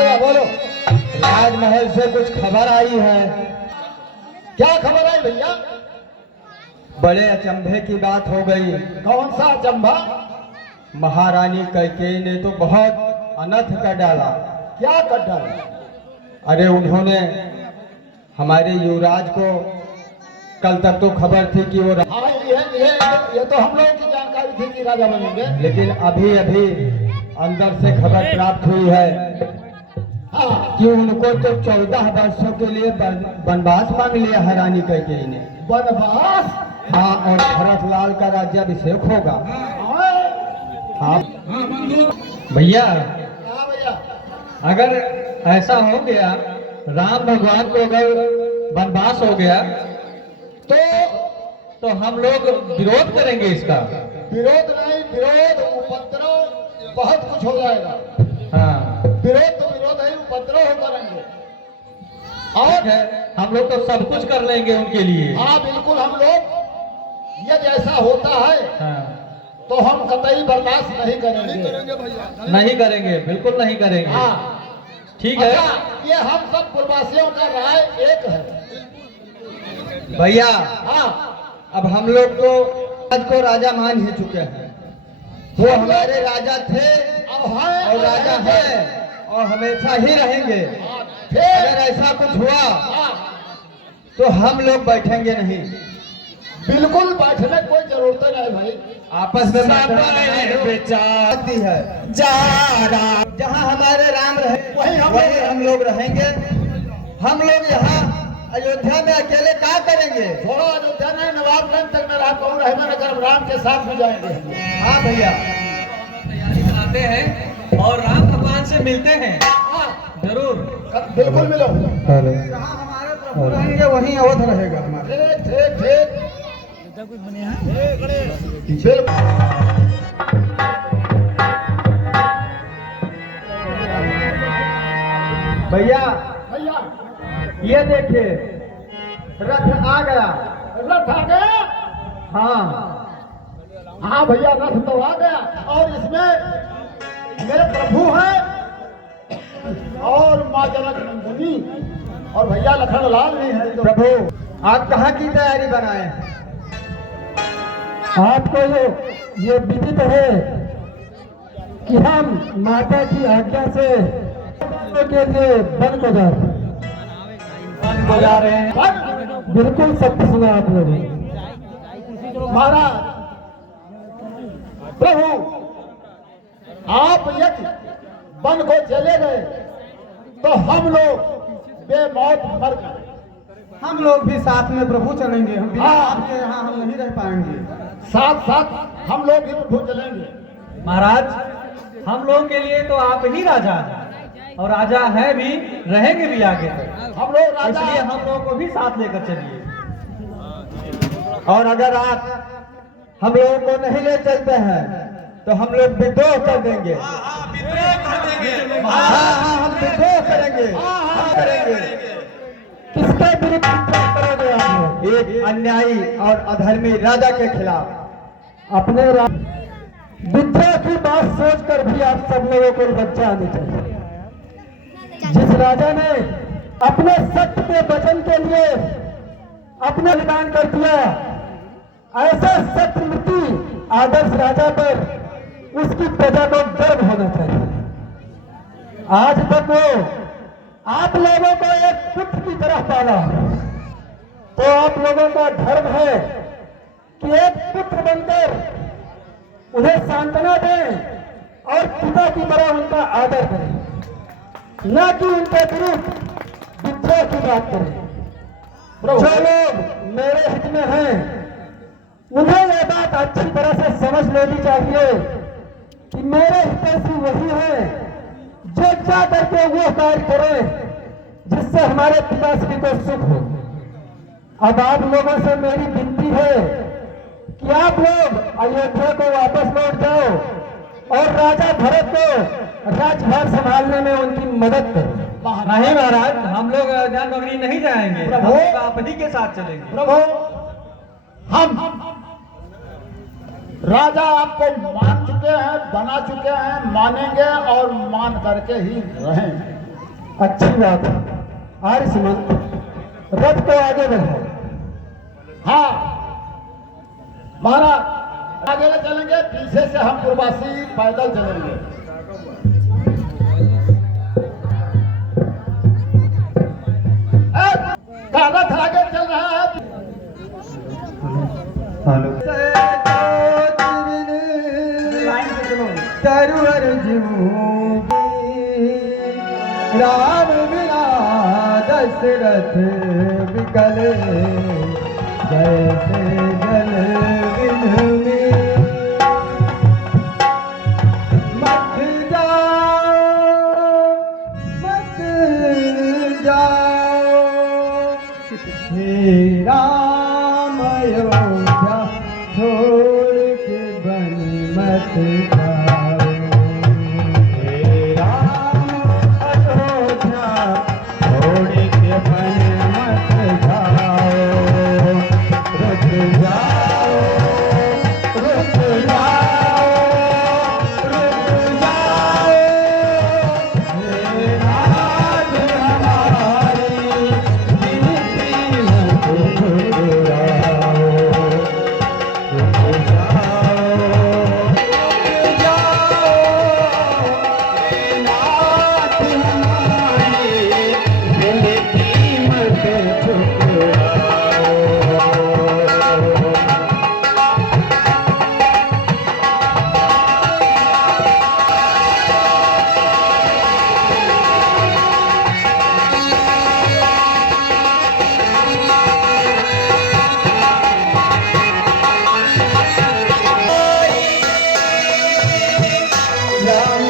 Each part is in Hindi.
भैया बोलो। राजमहल से कुछ खबर आई है। क्या खबर आई भैया? बड़े अचंभे की बात हो गई। कौन सा अचंभा? महारानी कैकेयी ने तो बहुत अनर्थ कर डाला। क्या कर डाला? अरे उन्होंने हमारे युवराज को, कल तक तो खबर थी कि वो हाँ, ये तो हम लोगों की जानकारी थी कि राजा बनेंगे। लेकिन अभी अभी अंदर से खबर प्राप्त हुई है हाँ, कि उनको तो 14 वर्षों के लिए वनवास मांग लिया है रानी कैकेयी ने। वनवास? हाँ, और भरतलाल का राज्याभिषेक होगा। हाँ भैया, हाँ भैया, अगर ऐसा हो गया, राम भगवान को अगर वनवास हो गया तो हम लोग विरोध करेंगे इसका। विरोध नहीं, विरोध उपद्रव बहुत कुछ हो जाएगा। हाँ, विरोध तो विरोध है, उपद्रव हो करेंगे। और हम लोग तो सब कुछ कर लेंगे उनके लिए। हाँ बिल्कुल, हम लोग ये जैसा होता है हाँ, तो हम कतई बर्दाश्त नहीं करेंगे। नहीं करेंगे, बिल्कुल नहीं करेंगे। हाँ ठीक है ये हम सब पूर्ववासियों का राय एक है भैया। हाँ, अब हम लोग तो आज को राजा मान ही चुके हैं। वो हमारे राजा थे अब है और राजा है और हमेशा ही रहेंगे। फिर अगर ऐसा कुछ हुआ हाँ, तो हम लोग बैठेंगे नहीं। बिल्कुल बैठने कोई जरूरत नहीं भाई। आपस में बेचाती है जहाँ हमारे राम रहे वहीं हम लोग रहेंगे। हम लोग यहाँ अयोध्या में अकेले क्या करेंगे? थोड़ा अयोध्या नहीं, नवाबगंज तक में रहता हूँ, रहना नगर राम के साथ में जाएंगे। हाँ भैया, आते हैं और राम भगवान से मिलते हैं। हाँ, जरूर, बिल्कुल मिलो। जहाँ हमारे प्रभु रहेंगे वहीं अवध रहेगा हमारे। ठीक ठीक ठीक, बिल्कुल। भैया भैया ये देखिए, रथ आ गया। रथ आ गया? हाँ हाँ भैया, रथ तो आ गया और इसमें मेरे प्रभु हैं और माँ जनक नंदिनी और भैया लखन लाल भी है। तो प्रभु, आप कहाँ की तैयारी बनाए हैं? आपको ये विदित है कि हम माता की आज्ञा से के लिए वन को जा रहे हैं। बिल्कुल सत्य सुना आप लोगों ने। महाराज प्रभु, आप यदि वन को चले गए तो हम लोग बेमौत मर गए। हम लोग भी साथ में प्रभु चलेंगे। हम बिना हाँ। आपके यहाँ हम नहीं रह पाएंगे। साथ साथ हम लोग भी प्रभु चलेंगे। महाराज, हम लोगों के लिए तो आप ही राजा हैं और राजा है भी, रहेंगे भी आगे तक। हम लोग राजा, इसलिए हम लोगों को भी साथ लेकर चलिए। और अगर आप हम लोगों को नहीं ले चलते हैं तो हम लोग विद्रोह कर देंगे। हाँ, हम विद्रोह करेंगे। हम करेंगे। किसके विरुद्ध विद्रोह करोगे आप लोग? एक अन्यायी और अधर्मी राजा के खिलाफ। अपने विद्रोह की बात सोचकर भी आप सब लोगों को बच्चा आनी चाहिए। जिस राजा ने अपने सत्य के वचन के लिए अपना बलिदान कर दिया, ऐसे सत्यमूर्ति आदर्श राजा पर उसकी प्रजा को गर्व होना चाहिए। आज तक वो आप लोगों को एक पुत्र की तरह पाला, तो आप लोगों का धर्म है कि एक पुत्र बनकर उन्हें सांत्वना दें और पिता की तरह उनका आदर करें, न कि उनके विरुद्ध विद्रोह की बात करें। जो लोग मेरे हित में हैं उन्हें यह बात अच्छी तरह से समझ लेनी चाहिए कि मेरे हितैषी वही है जो जा करके वो कार्य करे जिससे हमारे पिताश्री को सुख हो। अब आप लोगों से मेरी विनती है कि आप लोग अयोध्या को वापस लौट जाओ और राजा भरत को राज्यभार संभालने में उनकी मदद करो। नहीं महाराज, हम लोग अयोध्या नगरी नहीं जाएंगे। प्रभु, हम लोग आप ही के साथ चलेंगे। प्रभु, हम राजा आपको मान चुके हैं, बना चुके हैं, मानेंगे और मान करके ही रहेंगे। अच्छी बात है। आर्यमन, रथ को आगे बढ़ाओ। हाँ महाराज, आगे ले चलेंगे, पीछे से हम पूर्वासी पैदल चलेंगे। कागज आगे चल रहा है। हेलो तरवर राम बिना दशरथ विकल जैसे जल बिन में मत जाओ हे राम अयोध्या छोड़ के बन मत जाओ। हे राम अयोध्या छोड़ के बन मत जाओ। रुक जाओ, रुक जाओ, रुक जाओ। हे राज हमारी विनती मत ठुकराओ। रुक जाओ, रुक जाओ। हे नाथ हमारी विनती मत ठुकराओ। जाओ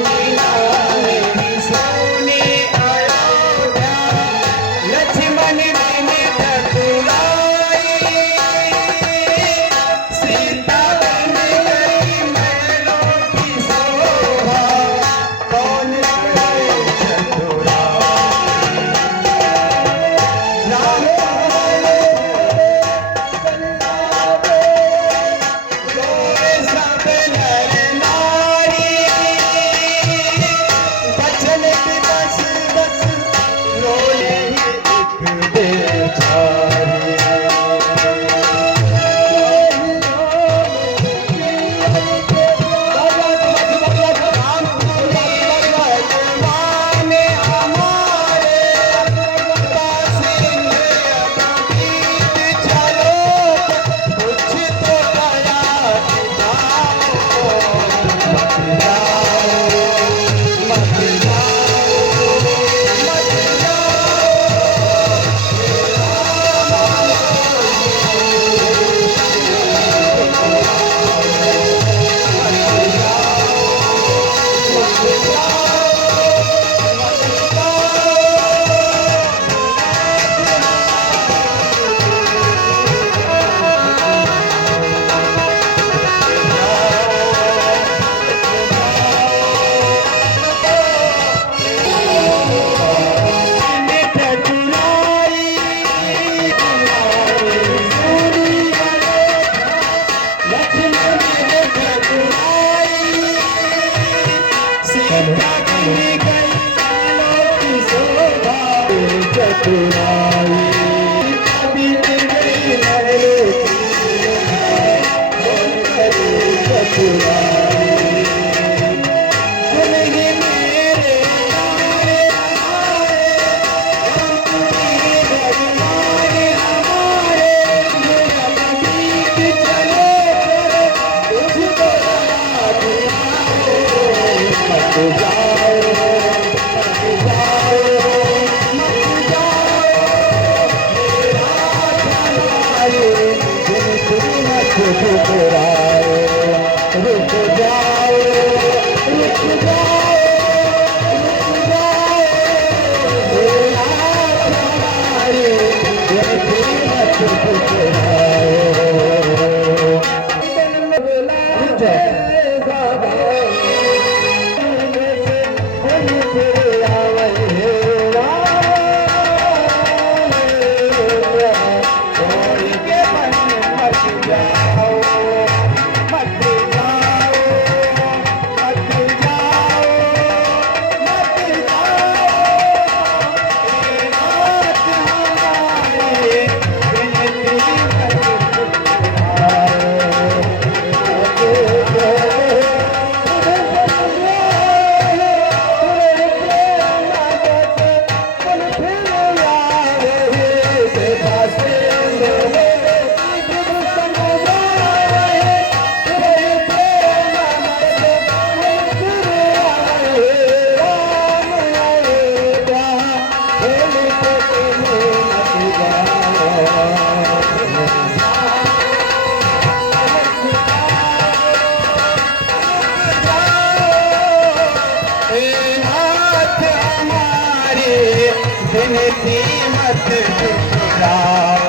विनती मत ठुकराओ,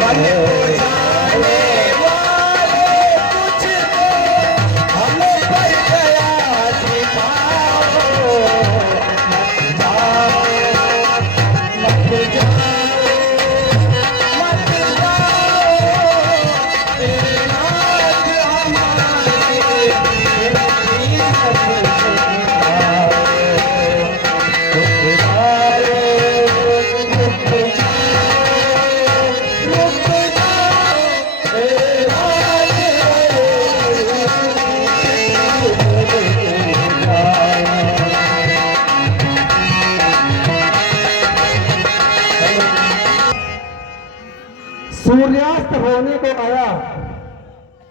मन को जाने वाले कुछ तो हमें पर दया दिखाओ। मत जाओ, मत जाओ, मत जाओ, तेरे नाथ हमारे विनती मत ठुकराओ। सूर्यास्त होने को आया,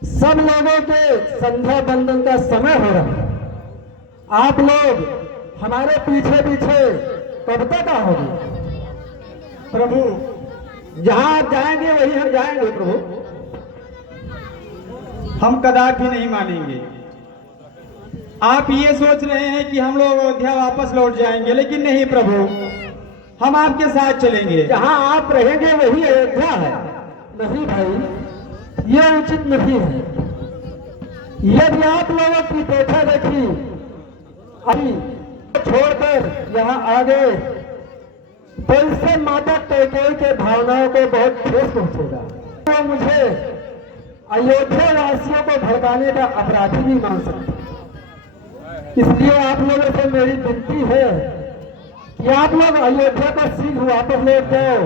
सब लोगों के संध्या बंदन का समय हो रहा है। आप लोग हमारे पीछे पीछे कब तक आओगे? प्रभु, जहां आप जाएंगे वही हम जाएंगे प्रभु। हम कदापि नहीं मानेंगे। आप ये सोच रहे हैं कि हम लोग अयोध्या वापस लौट जाएंगे, लेकिन नहीं प्रभु, हम आपके साथ चलेंगे। जहां आप रहेंगे वही अयोध्या है। नहीं भाई, यह उचित नहीं है। यदि आप लोगों की देखा देखी अभी छोड़कर यहाँ आ गए तो इससे माता कैकेयी के भावनाओं को बहुत ठेस पहुंचेगा। तो मुझे अयोध्या वासियों को भड़काने का अपराधी भी मान सकते। इसलिए आप लोगों से मेरी विनती है कि आप लोग अयोध्या को शीघ्र वापस लौट जाओ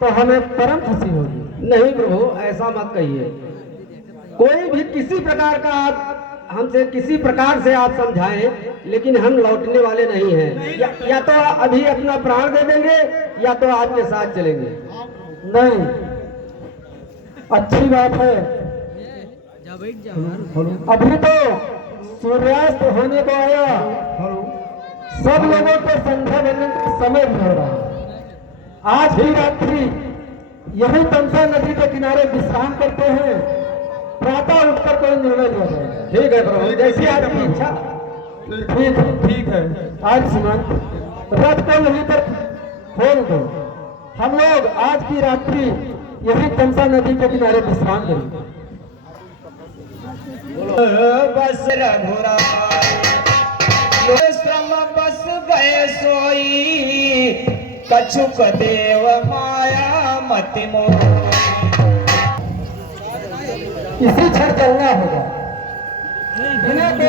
तो हमें परम खुशी होगी। नहीं प्रभु, ऐसा मत कहिए। कोई भी किसी प्रकार का आप हमसे किसी प्रकार से आप समझाएं, लेकिन हम लौटने वाले नहीं हैं। या तो अभी अपना प्राण दे देंगे या तो आपके साथ चलेंगे। नहीं, अच्छी बात है। अभी तो सूर्यास्त होने को आया, सब लोगों को संध्या बंदन का समय भी हो रहा है। आज ही रात्रि यही तमसा नदी के किनारे विश्राम करते हैं, प्रातः उठकर कोई निर्णय लिया जाएगा। ठीक है प्रभु, जैसी आपकी इच्छा। ठीक है। आज सुमंत, रथ को यहीं पर खोल दो। हम लोग आज की रात्रि यही तमसा नदी के किनारे विश्राम करेंगे। बस रघुराई श्रम बस गए सोई, कछुक देव माया मति मोह। इसी क्षण चलना होगा।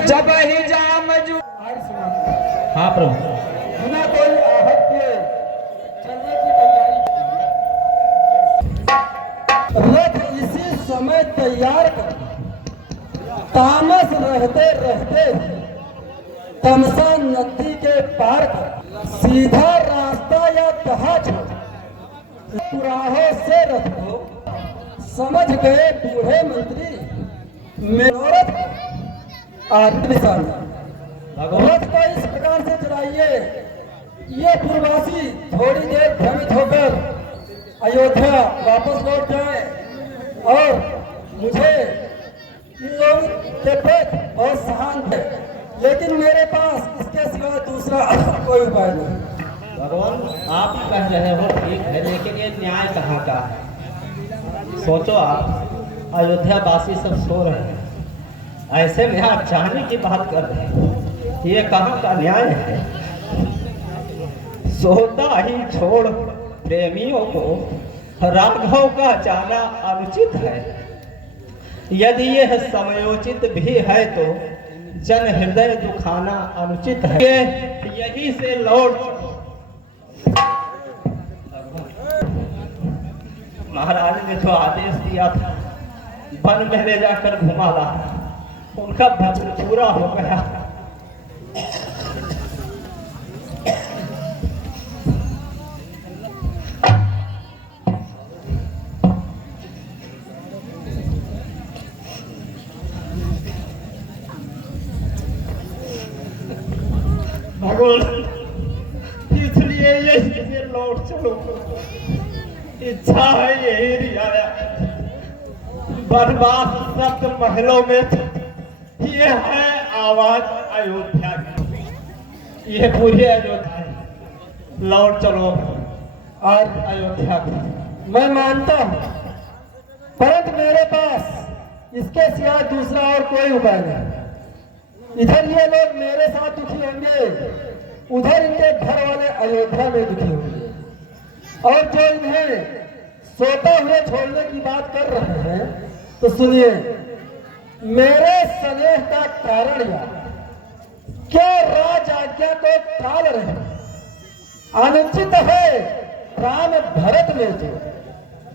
जब ही जाम जू। हाँ प्रभु। बिना कोई आहत के चलने की तैयारी। रथ इसी समय तैयार कर। तामस रहते रहते तमसा नदी के पार कर सीधा रास्ता या कहा कुराहों से रथ को समझ गए बूढ़े मंत्री। मनोरथ आत्मविश्वास रथ को इस प्रकार से चलाइए, ये पूर्ववासी थोड़ी देर भ्रमित होकर अयोध्या वापस लौट जाए और मुझे इन लोगों के प्रति बहुत शांत है, लेकिन मेरे पास इसके सिवा दूसरा कोई उपाय नहीं। भगवान, आप कह रहे हो ठीक है, लेकिन ये न्याय कहाँ का है? सोचो, आप अयोध्या वासी सब सो रहे हैं, ऐसे में आप जाने की बात कर रहे हैं, ये कहाँ का न्याय है? सोता ही छोड़ प्रेमियों को राघव का जाना अनुचित है। यदि यह समयोचित भी है तो जन हृदय दुखाना अनुचित है। यही से लौट महाराज ने जो आदेश दिया था वन में ले जाकर घुमा ला, उनका भक्त पूरा हो गया। भगवान, इसलिए यही से लौट चलो। इच्छा है यही रियाया बनवास सप्त महलों में ये है आवाज अयोध्या की। ये पूरी अयोध्या लौट चलो आज अयोध्या की। मैं मानता हूँ, परंतु मेरे पास इसके सिवा दूसरा और कोई उपाय नहीं। इधर ये लोग मेरे साथ दुखी होंगे, उधर इनके घर वाले अयोध्या में दुखी होंगे। और जो इन्हें सोते हुए छोड़ने की बात कर रहे हैं, तो सुनिए, मेरे स्नेह का कारण या क्या राज आज्ञा को टाल रहे हैं। अनुचित है राम भरत में जो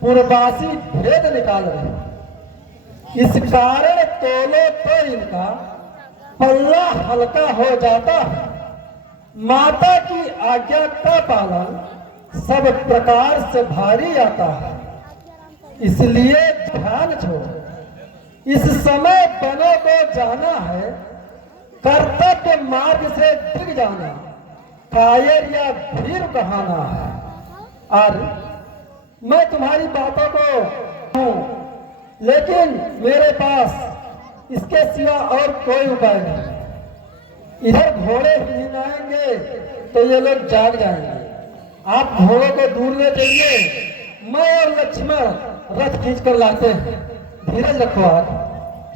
पूर्वासी भेद निकाल रहे हैं। इस कारण तोलो तो इनका पल्ला हल्का हो जाता है। माता की आज्ञा का पालन सब प्रकार से भारी आता है। इसलिए ध्यान छोड़ इस समय बनो को जाना है, कर्तव्य मार्ग से दिग जाना, कायर या भीर कहाना है। और मैं तुम्हारी बातों को हूं, लेकिन मेरे पास इसके सिवा और कोई उपाय नहीं। इधर घोड़े ही आएंगे तो ये लोग जाग जाएंगे। आप घोड़ों को दूर ले जाइए, मैं और लक्ष्मण रथ खींच कर लाते हैं। धीरज रखो आप।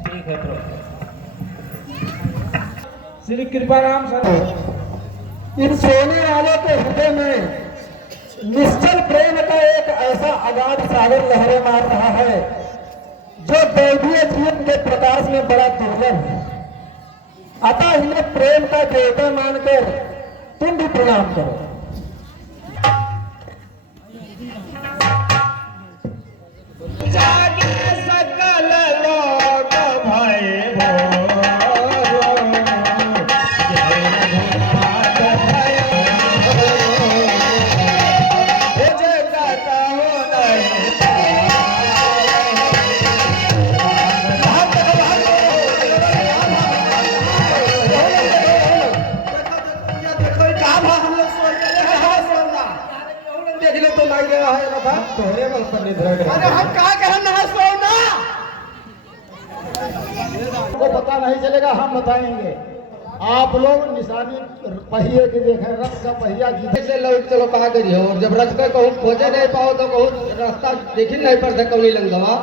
ठीक है प्रभु। श्री कृपाराम सर। इन सोने वालों के हृदय में निश्चल प्रेम का एक ऐसा अगाध सागर लहरें मार रहा है जो दैवीय जीवन के प्रकाश में बड़ा दुर्लभ है। अतः इन्हें प्रेम का देवता मानकर तुम भी प्रणाम करो। जागे सकल लोग भय भोर, जय रघुनाथ भय जगत हो नहीं देखने तो लग रहा है ना तोहरे बल पर निर्भर है। अरे हम कहा कह ना सोना को पता नहीं चलेगा, हम बताएंगे। आप लोग निशानी पहिए की देखें, रथ का पहिया की से लौट चलो कहा करी हो। और जब रथ का कहूँ खोजे नहीं पाओ तो कहूँ रास्ता देख ही नहीं पड़ता कौनी लंगवा।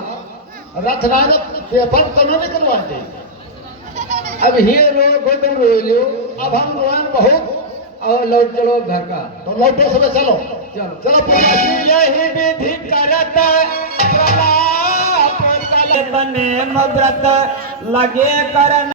रथ राज पेपर तो नहीं करवाते। अब ही लोग तुम रो लो, अब हम रोएं बहुत। और लौट चलो घर का। तो लौटो सब चलो चलो चलो प्रवासी। यही विधि करत प्रलाप कल बने व्रत लगे करन